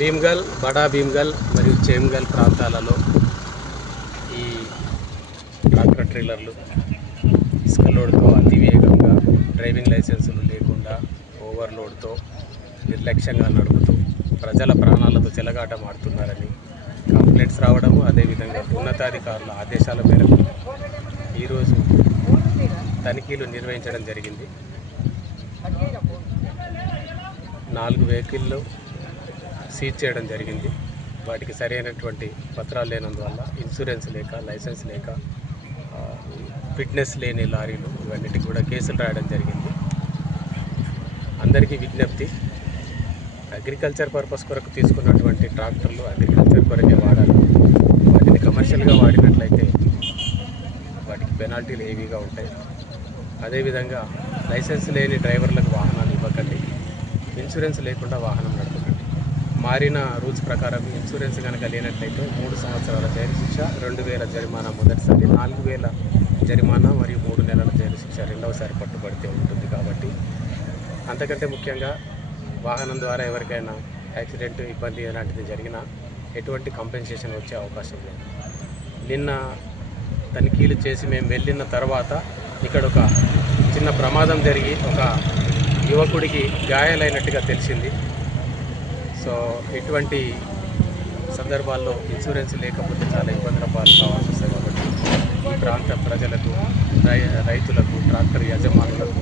భీమ్గల్, బడా భీమ్గల్ మరియు చేమ్గల్ ప్రాంతాలలో ఈ ట్రాక్టర్ ట్రైలర్లు ఇసుక లోడ్తో అతివేగంగా డ్రైవింగ్ లైసెన్సులు లేకుండా ఓవర్లోడ్తో నిర్లక్ష్యంగా నడుపుతూ ప్రజల ప్రాణాలతో చెలగాటమాడుతున్నారని కంప్లైంట్స్ రావడము, అదేవిధంగా ఉన్నతాధికారుల ఆదేశాల మేరకు ఈరోజు తనిఖీలు నిర్వహించడం జరిగింది. 4 వెహికల్లో సీజ్ చేయడం జరిగింది. వాటికి సరైనటువంటి పత్రాలు లేనందువల్ల, ఇన్సూరెన్స్ లేక, లైసెన్స్ లేక, ఫిట్నెస్ లేని లారీలు ఇవన్నిటికి కూడా కేసులు రాయడం జరిగింది. అందరికీ విజ్ఞప్తి, అగ్రికల్చర్ పర్పస్ కొరకు తీసుకున్నటువంటి ట్రాక్టర్లు అగ్రికల్చర్ కొరకే వాడాలి. వాటిని కమర్షియల్గా వాడినట్లయితే వాటికి పెనాల్టీలు హెవీగా ఉంటాయి. అదేవిధంగా లైసెన్స్ లేని డ్రైవర్లకు వాహనాలు ఇవ్వకండి, ఇన్సూరెన్స్ లేకుండా వాహనం నడపకండి. మారిన రూల్స్ ప్రకారం ఇన్సూరెన్స్ కనుక లేనట్లయితే 3 సంవత్సరాల జైలు శిక్ష, 2000 జరిమానా మొదటిసారి, 4000 జరిమానా మరియు 3 నెలల జైలు శిక్ష రెండవసారి పట్టుబడితే ఉంటుంది. కాబట్టి అంతకంటే ముఖ్యంగా వాహనం ద్వారా ఎవరికైనా యాక్సిడెంట్, ఇబ్బంది అలాంటిది జరిగినా ఎటువంటి కంపెన్సేషన్ వచ్చే అవకాశం లేదు. నిన్న తనిఖీలు చేసి మేము వెళ్ళిన తర్వాత ఇక్కడ ఒక చిన్న ప్రమాదం జరిగి ఒక యువకుడికి గాయాలైనట్టుగా తెలిసింది. సో ఇటువంటి సందర్భాల్లో ఇన్సూరెన్స్ లేకపోతే చాలా ఇబ్బందుల పాలు కావాల్సి వస్తాయి. కాబట్టి ఈ ప్రాంత ప్రజలకు, రైతులకు, ట్రాక్టర్ యజమానులకు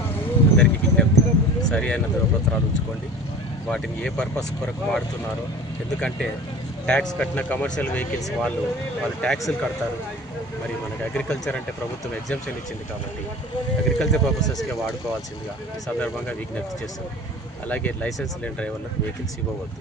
అందరికీ విజ్ఞప్తి, సరి అయిన ధృవపత్రాలు ఉంచుకోండి. వాటిని ఏ పర్పస్ కొరకు వాడుతున్నారో, ఎందుకంటే ట్యాక్స్ కట్టిన కమర్షియల్ వెహికల్స్ వాళ్ళు ట్యాక్సులు కడతారు. మరి మనకు అగ్రికల్చర్ అంటే ప్రభుత్వం ఎగ్జంప్షన్ ఇచ్చింది కాబట్టి అగ్రికల్చర్ పర్పసెస్కే వాడుకోవాల్సిందిగా ఈ సందర్భంగా విజ్ఞప్తి చేస్తాం. అలాగే లైసెన్స్ లేని డ్రైవర్లకు వెహికల్స్ ఇవ్వవద్దు.